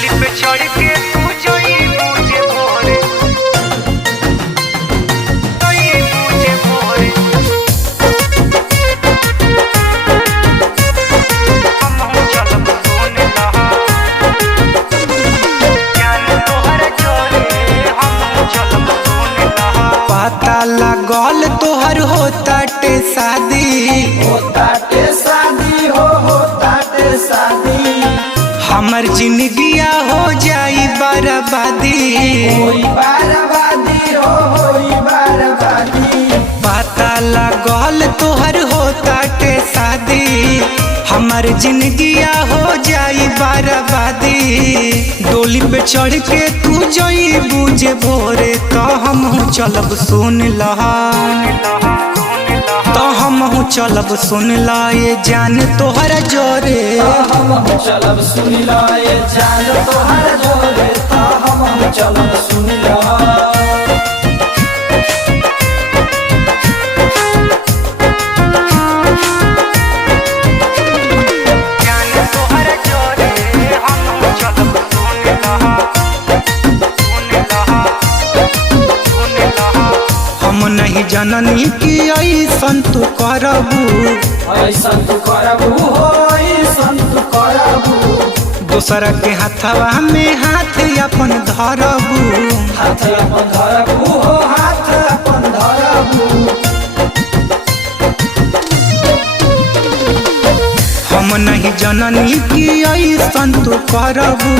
डोली पे चढ़ के तू जोई मुझे भोरे, जोई मुझे भोरे। हम चलब सोने लहा, जान तोहर जोरे। हम चलब सोने लहा। पता लागल तोहर होताटे शादी, होताटे शादी हो होताटे शादी। हमर जिंदगिया हो जाई बर्बादी। होई बर्बादी हो होई बर्बादी। पता लागल तोहर होताटे शादी, हमर जिंदगिया हो जाई बर्बादी। डोली पे चढ़ के तू जोई बुझे भोरे, तो हम चलब सुन लहा, तो हम चलब सुन ला ये जान तोहर जोरे। हम चलब सुन ला ये जान तोहर जोरे, हम चलब सुन ला। जान तोहर जोरे। हम चलब सोने लहा, सोने लहा, सोने लहा। हम नहीं जननी कि ऐसन तू करबू, ऐसन तू करबू हो ऐसन तू करबू। दोसर के हाथवा में हाथ अपन धरबू। हाथ अपन धरबू हो हाथ अपन धरबू। हम नहीं जननी कि ऐसन तू करबू,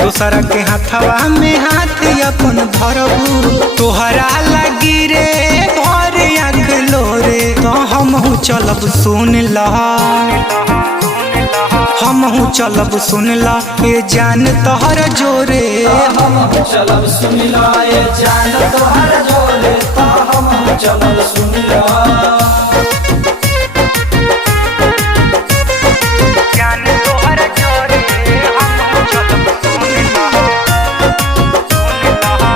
दोसर के हाथवा में हाथ अपन धरबू। तोहरा लगी रे भर आँख लोरे, तो हम चलब सुन लहा, हम चलब सुन ला ये जान तोहर जोरे। हम चलब सुन ला ये जान तोहर जोरे, हम चलब सुन ला। जान तोहर जोरे। हम चलब सोने लहा, सोने लहा,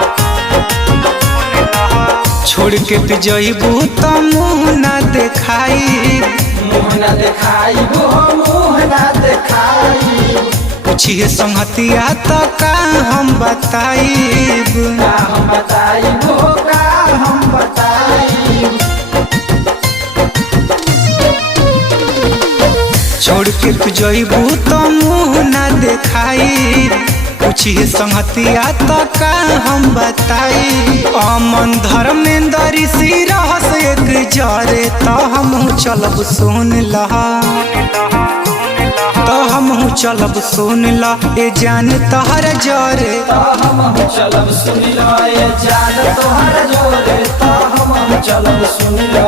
सोने लहा। छोड़ के तू जइबू तो मुँह ना देखाई, मुँह न देखाई हो मुँह न देखाई। पूछिए संगतिया तो का हम बताइब। का हम बताई हो का हम बताई। छोड़ के तू जइबू तो मुँह ना देखाई, पूछिए संगतिया तो का हम बताई। अमन धर्मेंद्र सी रहस एक जरे, तो हम चलब सुन लहा, तो हम चलब सुन ला ये जान तोहर जोरे। हम चलब सुन ला ये जान तोहर जोरे, हम चलब सुन ला।